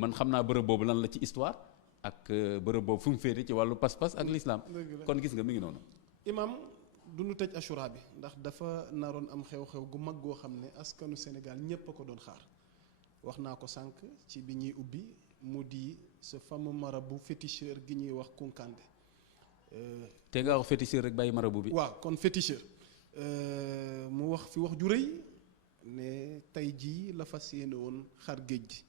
man xam naa bërëb boobu lan la ci histoire ak bërëb boobu fu mu féete ci wàllu pas-pas ak l'islam kon gis nga mi ngi noonu. imam du ñu tëj Achoura bi ndax dafa naroon am xew-xew gu mag goo xam ne askanu Sénégal ñépp a ko doon xaar wax naa ko sànq ci bi ñuy ubbi mu di ce fameux marabout féticheur gi ñuy wax Kounkandé. te nga wax féticheur rek bàyyi marabout bi. waaw kon féticheur mu wax fi wax ju rëy ne tey jii la fas yéene woon xar géej gi.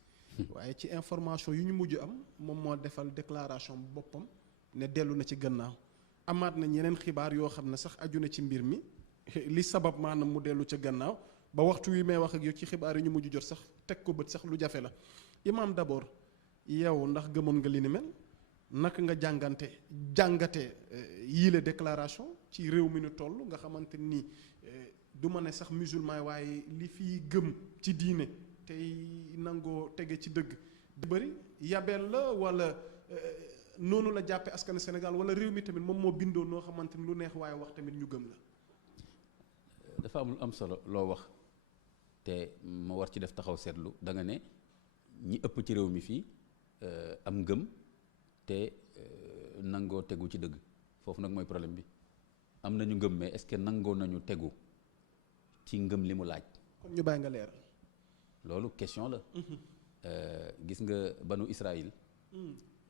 waaye ci information yu ñu mujj am moom moo defal déclaration boppam ne dellu na ci gannaaw amaat na ñeneen xibaar yoo xam ne sax aju na ci mbir mi li sabab maanaam mu dellu ca gannaaw ba waxtu wi may wax ak yow ci xibaar yi ñu mujj jot sax teg ko bët sax lu jafe la imaam d'abord yow ndax gëmoon nga li ni mel naka nga jàngate yile déclaration ci réew mi nu toll nga xamante ni du ma ne sax musulman waaye li fiy gëm ci diine tey nangoo tege ci dëgg di bëri yabeel la wala noonu la jàppe askanu Sénégal wala réew mi tamit moom moo bindoo noo xamante ni lu neex waaye wax tamit ñu gëm la. dafa am solo loo wax te ma war ci def taxaw seetlu da nga ne ñi ëpp ci réew mi fii am ngëm te nangoo tegu ci dëgg foofu nag mooy problème bi am nañu ngëm mais est-ce que nangoo nañu tegu ci ngëm li mu laaj. kon ñu bàyyi nga leer. loolu question la. gis nga banu Israël.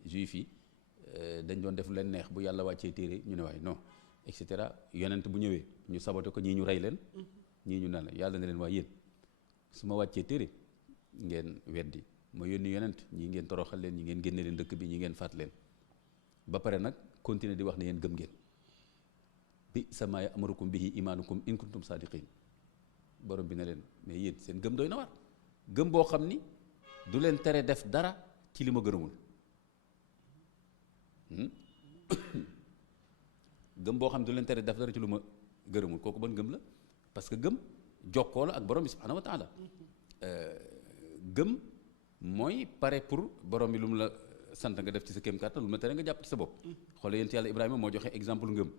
juif yi dañ doon def leen neex bu yàlla wàccee téere ñu ne waaye non et cetera yonent bu ñëwee ñu saboté ko ñii ñu rey leen. ñii ñu naan yàlla ne leen waaye yéen su ma wàccee téere ngeen weddi ma yónni yonent ñii ngeen toroxal leen ñi ngeen génne leen dëkk bi ñi ngeen faat leen ba pare nag continuer di wax ne yéen gëm ngeen bi sama amarukum bihi imaanukum in kuntum saadiqin borom bi ne leen mais yéen seen gëm doy na war gëm boo xam ni du leen tere def dara ci li ma gërëmul gëm boo xam ne du leen tere def dara ci lu ma gërëmul kooku ban gëm la parce que gëm jokkoo la ak borom bi subhanahu wa taala gëm mooy pare pour borom bi lu mu la sant nga def ci sa kéem kàttan lu mu la tere nga jàpp ci sa bopp xoolal yent yàlla Ibrahima moo joxe exemple ngëm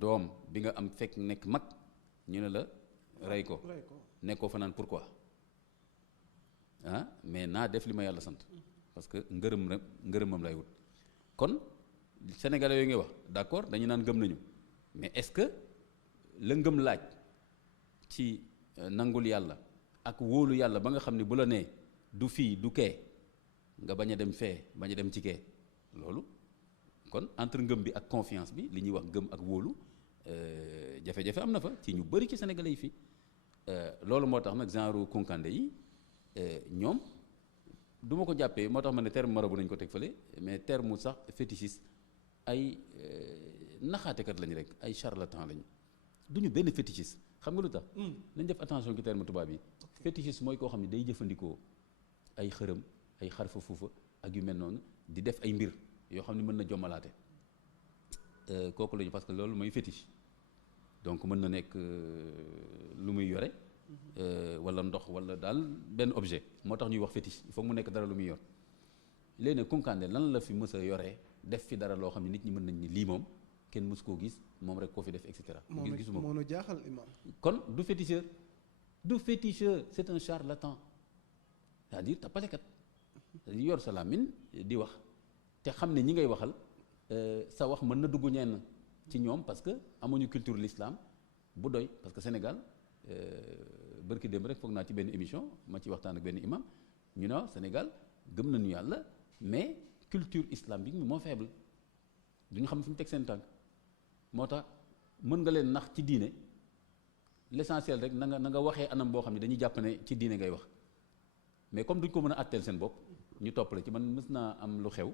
doom bi nga am fekk nekk mag ñu ne la rey ko nekkoo fa naan pourquoi ah mais naa def li ma yàlla sant parce que ngërëmam lay wut kon sénégalais yooyu ngay wax d'accord dañu naan gëm nañu mais est-ce que la ngëm laaj ci nangul yàlla ak wóolu yàlla ba nga xam ne bu la nee du fii du kee nga bañ a dem fee bañ a dem ci kee loolu kon entre ngëm bi ak confiance bi li ñuy wax gëm ak wóolu jafe-jafe am na fa ci ñu bari ci sénégalais yi fii loolu moo tax nag genre Kounkandé yi ñoom du ma ko jàppee moo tax ma ne terme marabout nañu ko teg fële mais terme sax fétichiste ay naxaatekat lañu rek ay charlatan lañu du ñu benn fétichiste xam nga lu tax. nañ def attention ci terme tubaab yi. fétichiste mooy koo xam ne day jëfandikoo ay xërëm ay xarfa fuufa ak yu mel noonu di def ay mbir yoo xam ne mën na jommalaate kooku lañu parce que loolu mooy fétiche donc mën na nekk lu muy yore. wala ndox wala daal benn objet moo tax ñuy wax fétiche il faut mu nekk dara lu muy yor léegi nag Kounkandé lan la fi mës a yoree def fi dara loo xam ne nit ñi mën nañ ni lii moom kenn mës koo gis moom rek koo fi def et cetera. gisuma moo nu jaaxal imam. kon du féticheur c'est un charlatan c'est-à-dire tapalekat dañuy yor sa làmmiñ di wax te xam ne ñi ngay waxal sa wax mën na dugg ñenn ci ñoom parce que amuñu culture l'islam bu doy parce que Sénégal. bërki démb rek foog naa ci benn émission ma ci waxtaan ak benn imam ñu ne Sénégal gëm nañu yàlla mais culture islamique bi moo faible duñu xam fu ñu teg seen tànk moo tax mën nga leen nax ci diine l'essentiel rek na nga waxee anam boo xam ne dañuy jàpp ne ci diine ngay wax mais comme duñ ko mën a àtteel seen bopp ñu toppale ci man mës naa am lu xew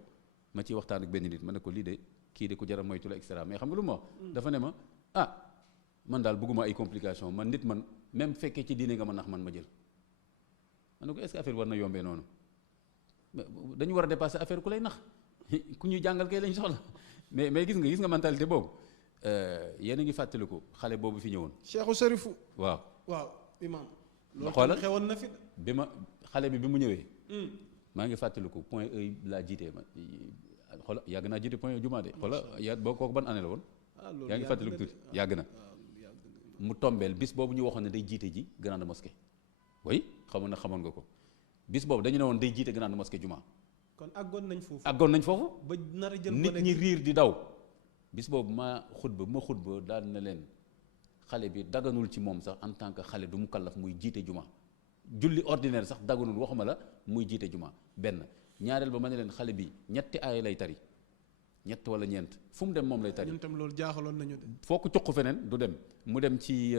ma ciy waxtaan ak benn nit ma ne ko lii de kii de ku jar a moytu la et cetera mais xam nga lu ma wax dafa ne ma man daal bëgguma ay complications man nit man même fekkee ci diine nga ma nax man ma jël ma ne ko est-ce que affaire war na yombee noonu dañu war a dépasser affaire ku lay nax ku ñuy jàngal kay lañ soxla mais gis nga mentalité boobu yéen a ngi fàttaliku xale boobu fi ñëwoon. Cheikhou Sarifou. waaw imam. loolu xoolal xewoon na fi. bi ma xale bi mu ñëwee. maa ngi fàttaliku point E laa jiitee ma xoolal yàgg naa jiite point E jumaa de xoolal boo kooku ban année la woon. yaa ngi fàttaliku tuuti yàgg na. mu tombeel bis boobu ñu waxoon ne day jiite ji grande mosquée oui xamoon nga ko bis boobu dañu ne woon day jiite grande mosquée juma. kon àggoon nañ foofu. àggoon nañ foofu. ba nar a jël nit ñi riir di daw. bis boobu ma xutba daal na leen xale bi daganul ci moom sax en tant que xale du mu kallaf muy jiite juma. julli ordinaire sax daganul waxuma la muy jiite juma benn ñaareel ba ma ne leen xale bi ñetti aaya lay tari ñett wala ñeent fu mu dem moom lay tari. ñun tam loolu jaaxaloon nañu de. foo ko cuq feneen du dem mu dem ci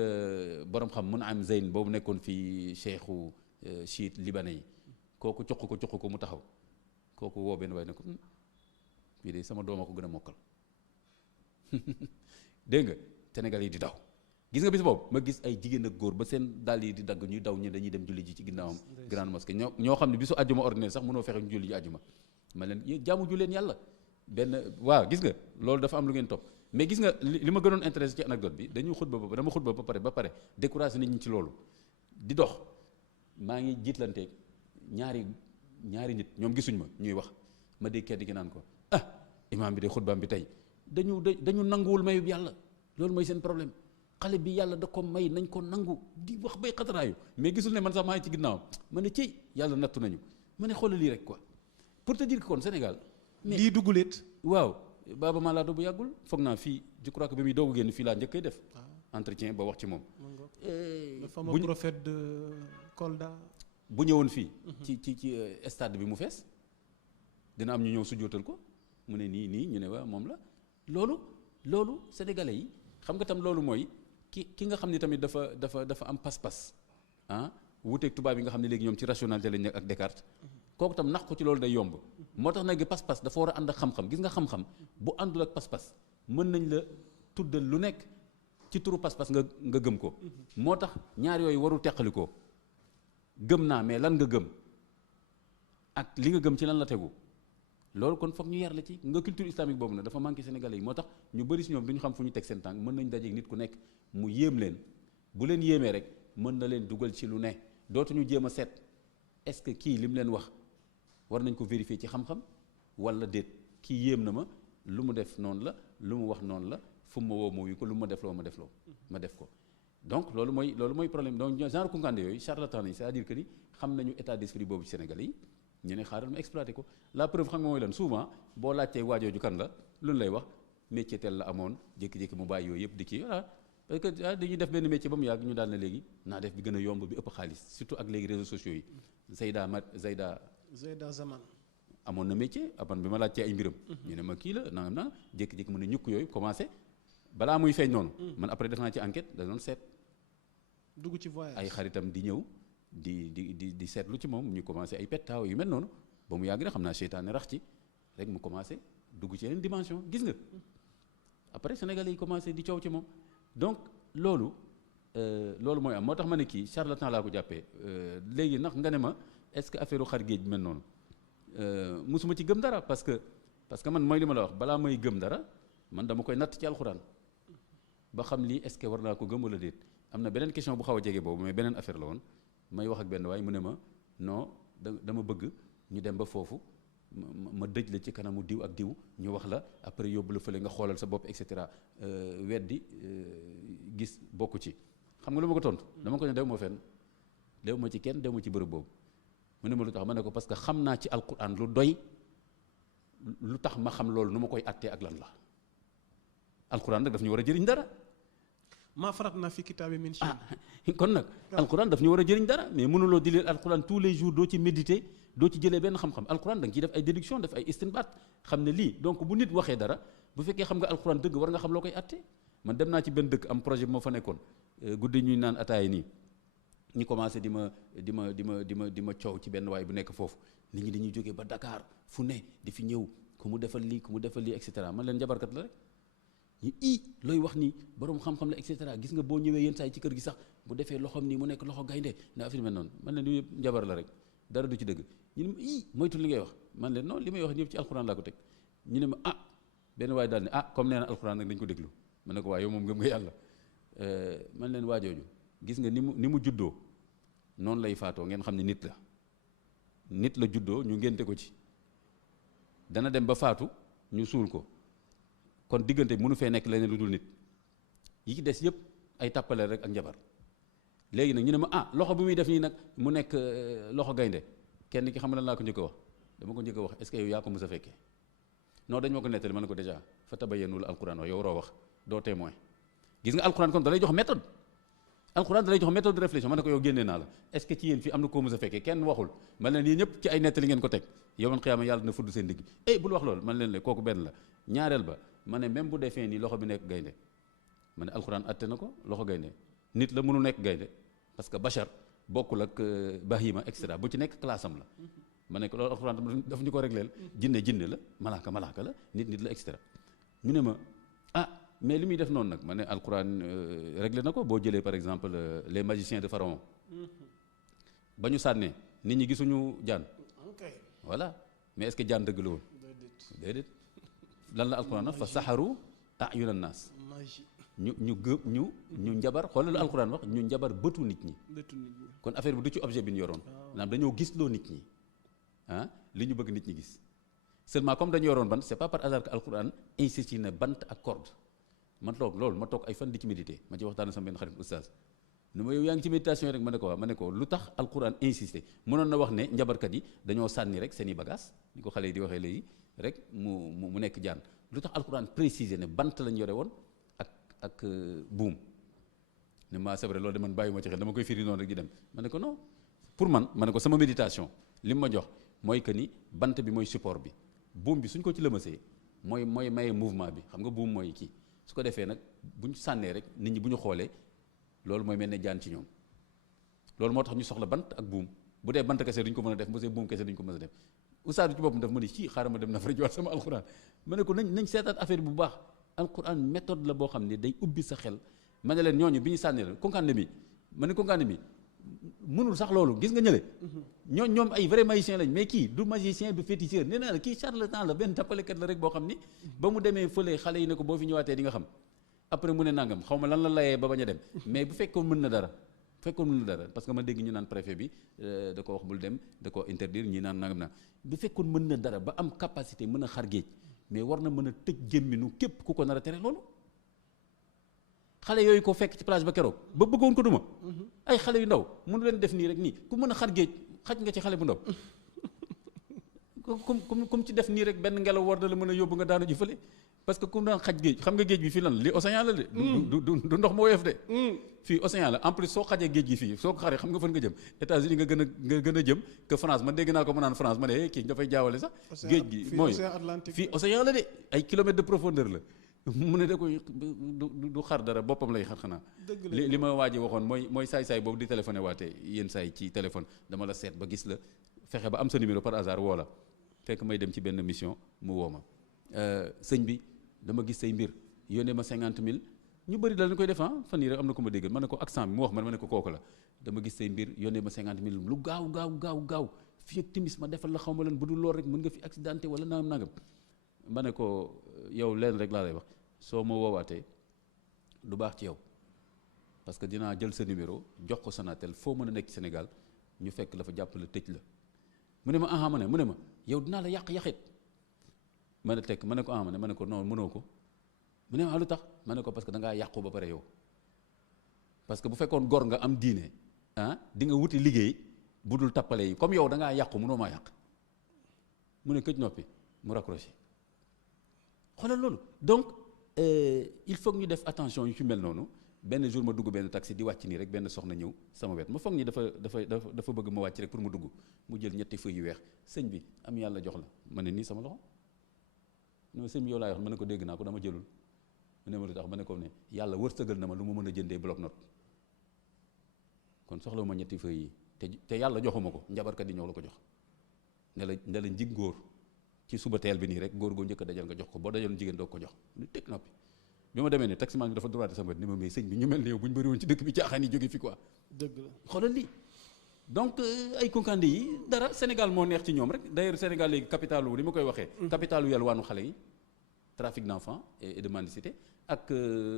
borom xam mun am Zeyn boobu nekkoon fii cheikhu chiite libanais yi kooku cuq ko mu taxaw kooku woo benn waay ne ko bii de sama dooma ko gën a mokkal dégg nga Sénégal yi di daw. gis nga bis boobu ma gis ay jigéen ak góor ba seen dàll yi di dagg ñuy daw ñi dañuy dem julli ji ci ginnaawam grande mosquée ñoo xam ne bisu àjjuma ordinaire sax mënoo fexe ñu julli ji àjjuma ma leen jaamu ju leen yàlla benn waaw gis nga loolu dafa am lu ngeen topp mais gis nga li ma gënoon intéressé ci anecdote bi dañuy xutba ba dama xutba ba pare découragé nit ñi ci loolu di dox maa ngi jiitlanteeg ñaari nit ñoom gisuñ ma ñuy wax ma dégg kenn gi naan ko imaam bi de xutbaam bi tey dañu nanguwul mayub yàlla loolu mooy seen problème xale bi yàlla da ko may nañ ko nangu di wax bay xataraayu mais gisul ne man sax maa ngi ci ginnaaw ma ne cey yàlla nattu nañu ma ne xoolal lii rek quoi pour te dire que kon Sénégal. mais lii dugguleet. waaw Baaba Malaado bu yàggul foog naa fii je crois que bi muy doog a génn fii laa njëkkee def. entretien ba wax ci moom. le fameux prophète de Kolda. bu ñëwoon fii. ci stade bi mu fees dina am ñu ñëw sujjootal ko mu ne nii ñu ne waa moom la loolu sénégalais yi xam nga tam loolu mooy. ki nga xam ne tamit dafa am pas-pas wuuteeg tubaab yi nga xam ne léegi ñoom ci rationalité lañ nekk ak Descartes kooku tam nax ko ci loolu day yomb moo tax nag pas-pas dafa war a ànd ak xam-xam gis nga xam-xam bu àndul ak pas-pas mën nañ la tuddal lu nekk ci turu pas-pas nga gëm ko moo tax ñaar yooyu warul teqalikoo gëm naa mais lan nga gëm ak li nga gëm ci lan la tegu loolu kon foog ñu yar la ci nga culture islamique boobu nag dafa manqué sénégalais yi moo tax ñu bëri si ñoom du ñu xam fu ñu teg seen tànk mën nañ dajeeg nit ku nekk mu yéem leen bu leen yéemee rek mën na leen dugal ci lu ne dootuñu jéem a seet est-ce que kii li mu leen wax war nañ ko vérifier ci xam-xam wala déet kii yéem na ma lu mu def noonu la lu mu wax noonu la fu mu ma woo ma wuyu ko lu ma def loo ma def ko donc loolu mooy problème donc genre kunkande yooyu charlatan yi c'est-à-dire que ni xam nañu état d'esprit boobu ci sénégalais yi ñu ne xaaral ma exploité ko la preuve xam nga mooy lan souvent boo laajtee waajooju kan la lu lay wax métier tel la amoon jékki-jékki mu bàyyi yooyu yëpp di kii voilà parce que dañuy def benn métier ba mu yàgg ñu daal na léegi naa def bi gën a yomb bi ëpp xaalis surtout ak léegi réseaux sociaux yi Zeyda Zaman amoon na métier aban bi ma laajtee ay mbiram ñu ne ma kii la nangam na jékki-jékki mu ne ñukk yooyu commencé balaa muy feeñ noonu man après def naa ci enquête da doon seet dugg ci voyage ay xaritam di ñëw di seetlu ci moom ñu commencé ay pettaaw yu mel noonu ba mu yàgg rek xam naa seytaane rax ci rek mu commencé dugg ci yeneen dimension gis nga après sénégalais yi commencé di coow ci moom donc loolu mooy am moo tax ma ne kii charlatan laa ko jàppee léegi nag nga ne ma est-ce que affaire u xar géej mel noonu musuma ci gëm dara parce que man mooy li ma la wax balaa may gëm dara man dama koy natt ci alxuraan ba xam lii est-ce que war naa ko gëm wala déet am na beneen question bu xaw a jege boobu mais beneen affaire la woon may wax ak benn waay mu ne ma non dama bëgg ñu dem ba foofu ma dëj la ci kanamu diw ak diw ñu wax la après yóbbu la fële nga xoolal sa bopp et cetera weddi gis bokku ci xam nga lu ma ko tontu. dama ko ne dew ma fenn dew ma ci kenn dew ma ci bërëb boobu mu ne ma lu tax ma ne ko parce que xam naa ci alquran lu doy lu tax ma xam loolu nu ma koy attee ak lan la alquran nag daf ñu war a jëriñ dara. maa farat naa fi kitaabi min shay kon nag alquran daf ñu war a jëriñ dara mais mënuloo di leen alquran tous les jours doo ci méditer doo ci jëlee benn xam-xam alquran da nga ciy def ay déduction def ay istinbaat xam ne lii donc bu nit waxee dara bu fekkee xam nga alquran dëgg war nga xam loo koy atte man dem naa ci benn dëkk am projet bi moo fa nekkoon guddi ñuy naan ataaya nii ñu commencé di ma coow ci benn waay bu nekk foofu nit ñi dañuy jógee ba Dakar fu ne di fi ñëw ku mu defal lii et cetera man leen jabarkat la rek ñu looy wax nii borom xam-xam la et cetera gis nga boo ñëwee yenn saa yi ci kër gi sax bu defee loxoom nii mu nekk loxo gaynde na affaire mel noonu man leen yëpp njabar la rek dara du ci dëgg ñu ne ma moytu li ngay wax man leen non li may wax ñëpp ci alxuraan laa ko teg ñu ne ma benn waay daal ne comme nee na alxuraan nag dañ ko déglu ma ne ko waaye yow moom gëm nga yàlla man leen waajooju gis nga ni mu juddoo noonu lay faatoo ngeen xam ne nit la juddoo ñu ngénte ko ci dana dem ba faatu ñu suul ko kon diggante bi mënu fee nekk leneen lu dul nit yi ci des yëpp ay tàppale rek ak njabar léegi nag ñu ne ma loxo bi muy def nii nag mu nekk loxo gaynde kenn ki xam na laa ko njëkk a wax dama ko njëkk a wax est-ce que yow yaa ko mës a fekkee non dañ ma ko nettali ma ne ko déjà fa tabayyanu la alquran wax yow waroo wax doo témoin gis nga alquran kon da lay jox méthode alquran da lay jox méthode de réflexion ma ne ko yow génnee naa la est-ce que ci yéen fii am na koo mës a fekkee kenn waxul man leen yéen ñëpp ci ay nettali ngeen ko teg yow man xiyaama yàlla dina fudd seen digg bul wax loolu man leen le kooku benn la ñaareel ba ma ne même bu defee nii loxo bi nekk gaynde ma ne alquran atte na ko loxo gaynde nit la mënu nekk gaynde parce que bachar bokkul ak bahima et cetera bu ci nekk classe am la ma ne ko loolu alxuraan daf ñu ko régleel jinne la malaaka la nit la et cetera ñu ne ma mais li muy def noonu nag ma ne alxuraan réglé na ko boo jëlee par exemple les magiciens de Pharaon ba ñu sànnee nit ñi gisuñu jaan voilà mais est-ce que jaan dëgg la woon déedéet lan la alxuraan wax fa saxaru ayunan naas ñu njabar xoolal alxuraan wax ñu njabar bëtu nit ñi kon affaire bi du ci objet bi ñu yoroon maanaam dañoo gisloo nit ñi li ñu bëgg nit ñi gis seulement comme dañu yoroon bant c'est pas par hasard que alxuraan insiste ne bant ak corde man loolu ma toog ay fan di ci méditer ma ci waxtaan sama benn xarit oustaz nu ma yow yaa ngi ci méditation yi rek ma ne ko lu tax alxuraan insisté mënoon na wax ne njabarkat yi dañoo sànni rek seen i bagages ni ko xale yi di waxee léegi rek mu nekk jaan lu tax alxuraan préciser ne bant lañ yore woon ak buum ne ma c'est vrai loolu de man bàyyi ma ci xel dama koy firi noonu rek di dem ma ne ko non pour man ma ne ko sama méditation li ma jox mooy que ni bant bi mooy support bi buum bi suñ ko ci lëmasee mooy maye mouvement bi xam nga buum mooy kii su ko defee nag bu ñu sànnee rek nit ñi bu ñu xoolee loolu mooy mel ne jaan ci ñoom loolu moo tax ñu soxla bant ak buum bu dee bant kese duñ ko mën a def bu dee buum kese duñ ko mën a def oustaz bi ci boppam daf ma ni ci xaaral ma dem na fa jiwaat sama alxuraan ma ne ko nañ seetaat affaire bu baax alxuraan méthode la boo xam ne day ubbi sa xel ma ne leen ñooñu bi ñu sànnee la konkaande mi ma ne konkaande mi mënul sax loolu gis nga ñële ñoom ay vrai magicien lañ mais kii du magicien du féticheur nee naa la kii charlatan la benn tappalekat la rek boo xam ni ba mu demee fële xale yi ne ko boo fi ñëwaatee di nga xam après mu ne nangam xaw ma lan la layee ba bañ a dem mais bu fekkoon mën na dara parce que ma dégg ñu naan préfet bi da ko wax bul dem da ko interdire ñi naan nangam naa bu fekkoon mën na dara ba am capacité mën a xar géej mais war na mën a tëj gémminu képp ku ko nar a tere loolu xale yooyu ko fekk ci plage ba keroog ba bëggoon ko duma ay xale yu ndaw mënu leen def nii rek nii ku mën a xar géej xaj nga ci xale bu ndaw comme ci def nii rek benn ngelaw war na la mën a yóbbu nga daanu ji fële parce que ku daan xaj géej xam nga géej bi fii lan li océan la de du ndox moo woyof de fii océan la en plus soo xajee géej gi fii soo ko xaree xam nga fan nga jëm États-Unis nga gën a jëm que France man dégg naa ko ma naan France ma ne kii dafay jaawale sax géej gi mooy fii océan la de ay kilomètres de profondeur la mu ne da koy du xar dara boppam lay xar xanaa li ma waaji waxoon mooy saay-saay boobu di téléphoné waatee yéen saay ci téléphone dama la seet ba gis la fexe ba am sa numéro par hasard woo la fekk may dem ci benn mission mu woo ma sëñ bi dama gis say mbir yónnee ma 50 000 ñu bëri dañ koy def fan yii rek am na ko ma déggal ma ne ko accent bi mu wax ma ne ko kooku la dama gis say mbir yónnee ma 50 000 lu gaaw fii ak timis ma defal la xaw ma leen bu dul lool rek mën nga fi accidenté wala nangam ma ne ko yow leen rek laa lay wax soo ma woowaatee du baax ci yow parce que dinaa jël sa numéro jox ko Sonatel foo mën a nekk Sénégal ñu fekk la fa jàpp la tëj la mu ne ma mu ne ma yow dinaa la yàq-yàqit ma ne tekk ma ne ko ma ne ko non mënoo ko mu ne ma lu tax ma ne ko parce que da ngaa yàqu ba pare yow parce que bu fekkoon gor nga am diine di nga wuti liggéey bu dul tappale yi comme yow da ngaa yàqu mënoo maa yàq mu ne këj noppi mu raccroché xoolal loolu donc il faut que ñu def attention yu ci mel noonu benn jour ma dugg benn taxi di wàcc nii rek benn soxna ñëw sama wet ma foog ni dafa bëgg ma wàcc rek pour mu dugg mu jël ñetti feuilles yu weex sëñ bi am yàlla jox la ma ne nii sama loxo non sëñ bi yow laay wax ma ne ko dégg naa ko dama jëlul mu ne ma lu tax ma ne ko ne yàlla wërsëgal na ma lu ma mën a jëndee bloc note kon soxla ma ñetti feuilles yi te yàlla joxuma ko njabarkat yi ñoo la ko jox ne la njig góor ci suba teel bi nii rek góor goo njëkk a dajal nga jox ko boo dajaloon jigéen doog ko jox lu teg noppi bi ma demee ne taximan bi dafa droité sama ni ma may sëñ bi ñu mel ne yow bu ñu bëri woon ci dëkk bi caaxaan yi jóge fi quoi. dëgg la xoolal lii donc ay konkande yi dara Sénégal moo neex ci ñoom rek d'ailleurs Sénégal léegi capitalu ni ma koy waxee. capitalu yalwaanu xale yi trafic d'enfants et de mendicité ak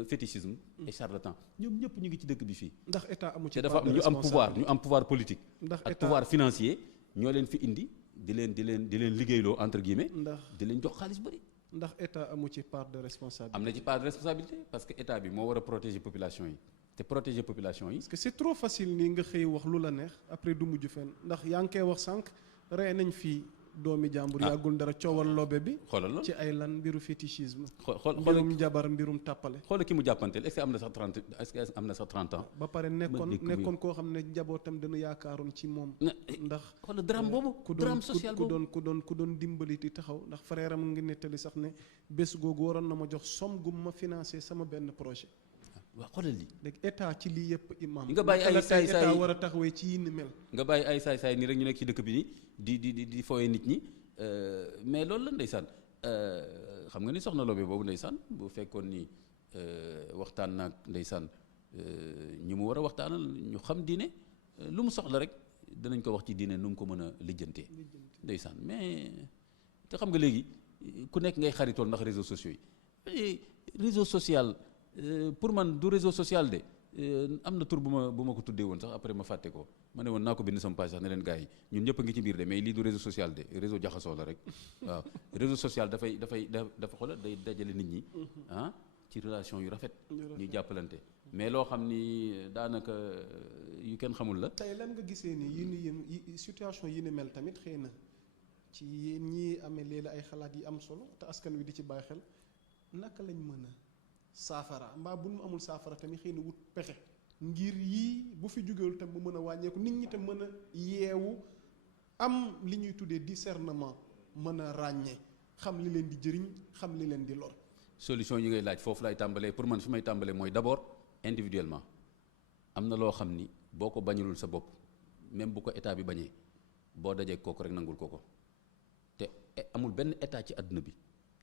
fétichisme et charlatan ñoom ñëpp ñu ngi ci dëkk bi fii. ndax état amu ci te dafa am ñu am pouvoir politique. ndax ak pouvoir financier ñoo leen fi indi di leen liggéeyloo entre guillemets. di leen jox xaalis bëri. ndax état amu ci part de responsabilité. am na ci part de responsabilité parce que état bi moo war a protéger population yi te protéger population yi. parce que c'est trop facile nii nga xëy wax lu la neex après du mujj fenn ndax yaa ngi koy wax sànq rey nañ fii doomi jàmbur yàggul dara coowal loobe bi xoolal la ci ay lan mbiru fétichisme xool mbirum njabar mbirum tàppale xoolal ki mu jàppanteel est-ce que am na sax 30 est-ce que am na sax 30 ans ba pare nekkoon koo xam ne njabootam dana yaakaaroon ci moom ndax xoolal drame boobu drame social boobu ku doon dimbali di taxaw ndax frère am ngi nettali sax ne bés googu waroon na ma jox somme gu ma financé sama benn projet waaw xoolal lii léegi état ci lii yëpp imam nga bàyyi ay saay-saay état war a taxawee ci yi ni mel nga bàyyi ay saay-saay nii rek ñu nekk ci dëkk bi nii di fooyee nit ñi mais loolu la ndeysaan xam nga ni soxna Lobé boobu ndeysaan bu fekkoon ni waxtaan naag ndeysaan ñi mu war a waxtaanal ñu xam diine lu mu soxla rek danañ ko wax ci diine nu mu ko mën a lijjantee ndeysaan mais te xam nga léegi ku nekk ngay xaritool ndax réseaux sociaux yi réseau social pour man du réseau social de am na tur bu ma ko tuddee woon sax après ma fàtte ko ma ne woon naa ko bind sama page sax ne leen gars yi ñun ñëpp a ngi ci biir de mais lii du réseau social de réseau jaxasoo la rek waaw réseau social dafa xoolal day dajale nit ñi ci relation yu rafet ñuy jàppalante mais loo xam ni daanaka yu kenn xamul la. tey lan nga gisee ni yi situation yi ni mel tamit xëy na ci yéen ñi amee léegi ay xalaat yi am solo te askan wi di ci bàyyi xel naka lañ mën a saafara mbaa bu mu amul saafara tamit xëy na wut pexe ngir yii bu fi jógewul tam mu mën a wàññeeku nit ñi tam mën a yeewu am li ñuy tuddee discernement mën a ràññee xam li leen di jëriñ xam li leen di lor. solution yi ngay laaj foofu lay tàmbalee pour man fi may tàmbalee mooy d'abord individuellement am na loo xam ni boo ko bañalul sa bopp même bu ko état bi bañee boo dajee kooku rek nangul ko te amul benn état ci àdduna bi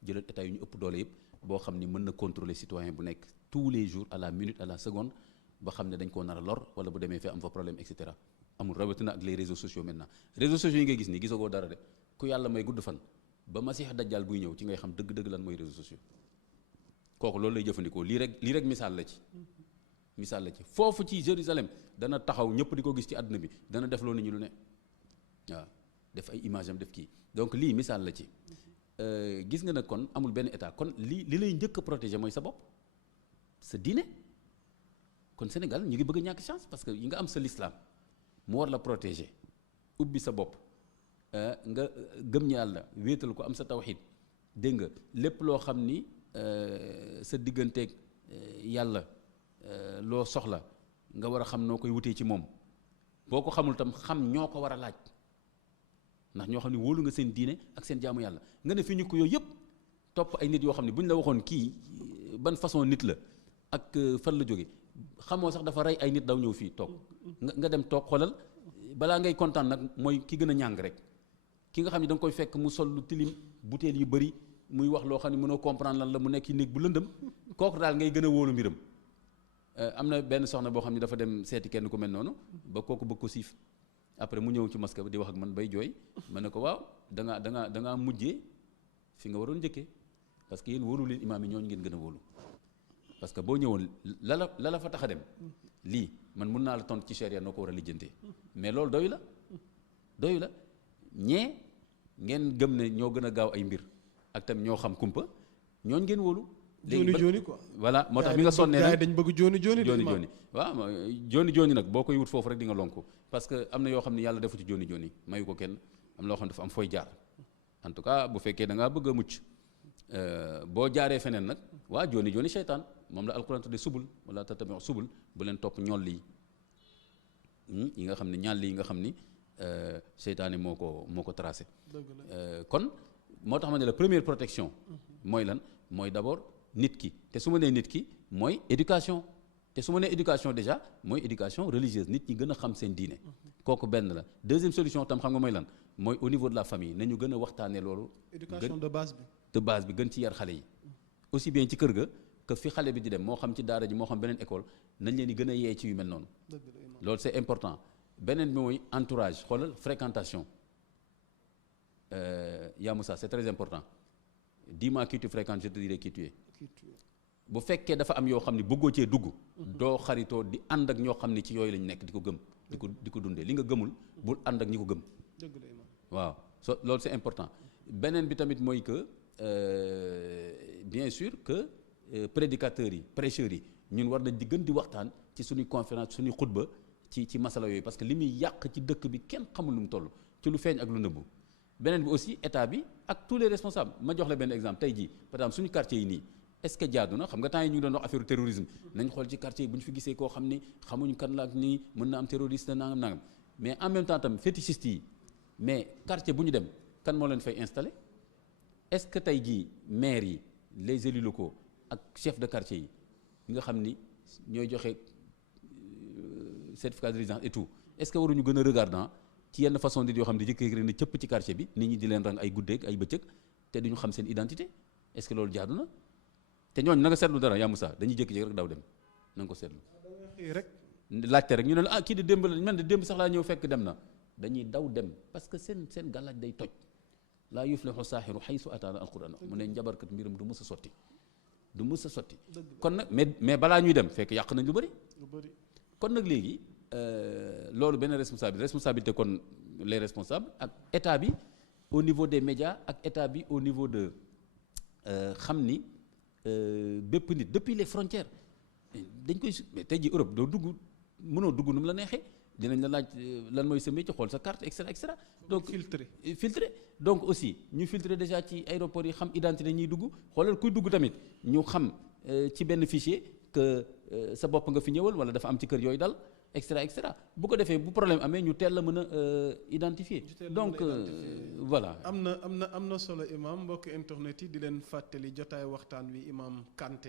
jëlal état yu ñu ëpp doole yëpp boo xam ni mën na contrôler citoyen bu nekk tous les jours à la minute à la seconde ba xam ne dañ koo nar a lor wala bu demee fee am fa problème et cetera amul rawatina ak les réseaux sociaux maintenant réseaux sociaux yi ngay gis nii gisagoo dara de ku yàlla may gudd fan ba Masiix Dajjal buy ñëw ci ngay xam dëgg-dëgg lan mooy réseaux sociaux kooku loolu lay jëfandikoo lii rek misaal la ci foofu ci Jérusalem dana taxaw ñëpp di ko gis ci àdduna bi dana def loo nit ñi lu ne waaw def ay image am def kii donc lii misaal la ci gis nga nag kon amul benn état kon li lay njëkk a protéger mooy sa bopp sa diine kon Sénégal ñu ngi bëgg a ñàkk chance parce que yi nga am sa l'islam mu war la protéger ubbi sa bopp nga gëm yàlla wéetal ko am sa tawxiid dégg nga lépp loo xam ni sa digganteeg yàlla loo soxla nga war a xam noo koy wutee ci moom boo ko xamul tam xam ñoo ko war a laaj ndax ñoo xam ne wóolu nga seen diine ak seen jaamu yàlla nga ne fi ñu ko yooyu yëpp topp ay nit yoo xam ne bu ñu la waxoon kii ban façon nit la ak fan la jóge xamoo sax dafa rey ay nit daw ñëw fii toog nga dem toog xoolal balaa ngay kontaan nag mooy ki gën a ñàng rek ki nga xam ne da nga koy fekk mu sol lu tilim butéel yu bëri muy wax loo xam ne mënoo comprendre lan la mu nekk ci néeg bu lëndëm kooku daal ngay gën a wóolu mbiram am na benn soxna boo xam ne dafa dem seeti kenn ku mel noonu ba kooku bëgg ko siif après mu ñëw ci masque bi di wax ak man bay jooy ma ne ko waaw da ngaa mujjee fi nga waroon njëkkee parce que yéen wóolu leen imaam yi ñooñu ngeen gën a wóolu parce que boo ñëwoon la la fa tax a dem lii man mun naa la tontu ci charia noo ko war a lijjantee mais loolu doyu la ñee ngeen gëm ne ñoo gën a gaaw ay mbir ak tam ñoo xam kumpa ñooñu ngeen wóolu. léegi jooni quoi voilà moo tax bi nga sonnee nag dañ bëgg jooni waaw jooni nag boo koy wut foofu rek di nga lonku parce que am na yoo xam ne yàlla defu ci jooni mayu ko kenn am loo xam ne dafa am fooy jaar en tout cas bu fekkee da ngaa bëgg a mucc boo jaaree feneen nag waa jooni seytaan moom la alquran tudde subul wala tattabi'u subul bu leen topp ñoll yi nga xam ne ñàll yi nga xam ni seytaane moo ko tracé kon moo tax ma ne la première protection mooy lan mooy d'abord nit ki te su ma nee nit ki mooy éducation te su ma nee éducation déjà mooy éducation religieuse nit ñi gën a xam seen diine kooku benn la deuxième solution tam xam nga mooy lan mooy au niveau de la famille nañu gën a waxtaanee loolu éducation de base bi gën ci yar xale yi aussi bien ci kër ga que fi xale bi di dem moo xam ci daara ji moo xam beneen école nañ leen di gën a yee ci yu mel noonu loolu c'est important beneen bi mooy entourage xoolal fréquentation yaa Moussa c'est très important dis-moi qui tu fréquentes je te dirai qui tu es bu fekkee dafa am yoo xam ne bëggoo cee dugg doo xaritoo di ànd ak ñoo xam ne ci yooyu lañ nekk di ko gëm di ko dundee li nga gëmul bul ànd ak ñi ko gëm waaw loolu c'est important beneen bi tamit mooy que bien sûr que prédicateurs yi prêcheurs yi ñun war nañ di gën di waxtaan ci suñuy conférence suñuy xutba ci masala yooyu parce que li muy yàq ci dëkk bi kenn xamul lu mu toll ci lu feeñ ak lu nëbbu beneen bi aussi état bi ak tous les responsables ma jox la benn exemple tey jii par exemple suñu quartier yi nii est-ce que jaadu na xam nga temps yi ñu ngi doon wax affaire terrorisme nañ xool ci quartier yi bu ñu fi gisee koo xam ni xamuñ kan la ak nii mën na am terroriste nangam mais en même temps tam fétichistes yi mais quartier bu ñu dem kan moo leen fay installé est-ce que tey jii maires yi les élus locaux ak chefs de quartier yi nga xam ni ñooy joxe certificat de résidence et tout est-ce que waruñu gën a regardant ci yenn façon nit yoo xam ne jëkkee ne cëpp ci quartier bi nit ñi di leen rang ay guddeeg ay bëccëg te duñu xam seen identité est-ce que loolu jaadu na te ñooñu na nga seetlu dara yaa Moussa dañuy jékki-jékki rek daw dem na nga ko seetlu. rek laajte rek ñu ne la ah kii di démb la man de démb sax laa ñëw fekk dem na dañuy daw dem parce que seen gàllaaj day toj laa yuflihu saaxiru xaysu ataana alquran mu ne njabarkat mbiram du mës a sotti du mës a sotti. kon nag mais balaa ñuy dem fekk yàq nañ lu bëri. kon nag léegi loolu benn responsabilité kon les responsables ak état bi au niveau des médias ak état bi au niveau de xam ni bépp nit depuis les frontières dañ koy mais tey jii Europe doo dugg mënoo dugg nu mu la neexee dinañ la laaj lan mooy sa métier xool sa carte et cetera donc filtré donc aussi ñu filtré déjà ci aéroport yi xam identité ñuy dugg xoolal kuy dugg tamit ñu xam ci benn fichier que sa bopp nga fi ñëwal wala dafa am ci kër yooyu dal et cetera bu ko defee bu problème amee ñu teel la mën a identifier donc voilà. am na solo imam mbokk internet yi di leen fàttali jotaay waxtaan wi imam Kanté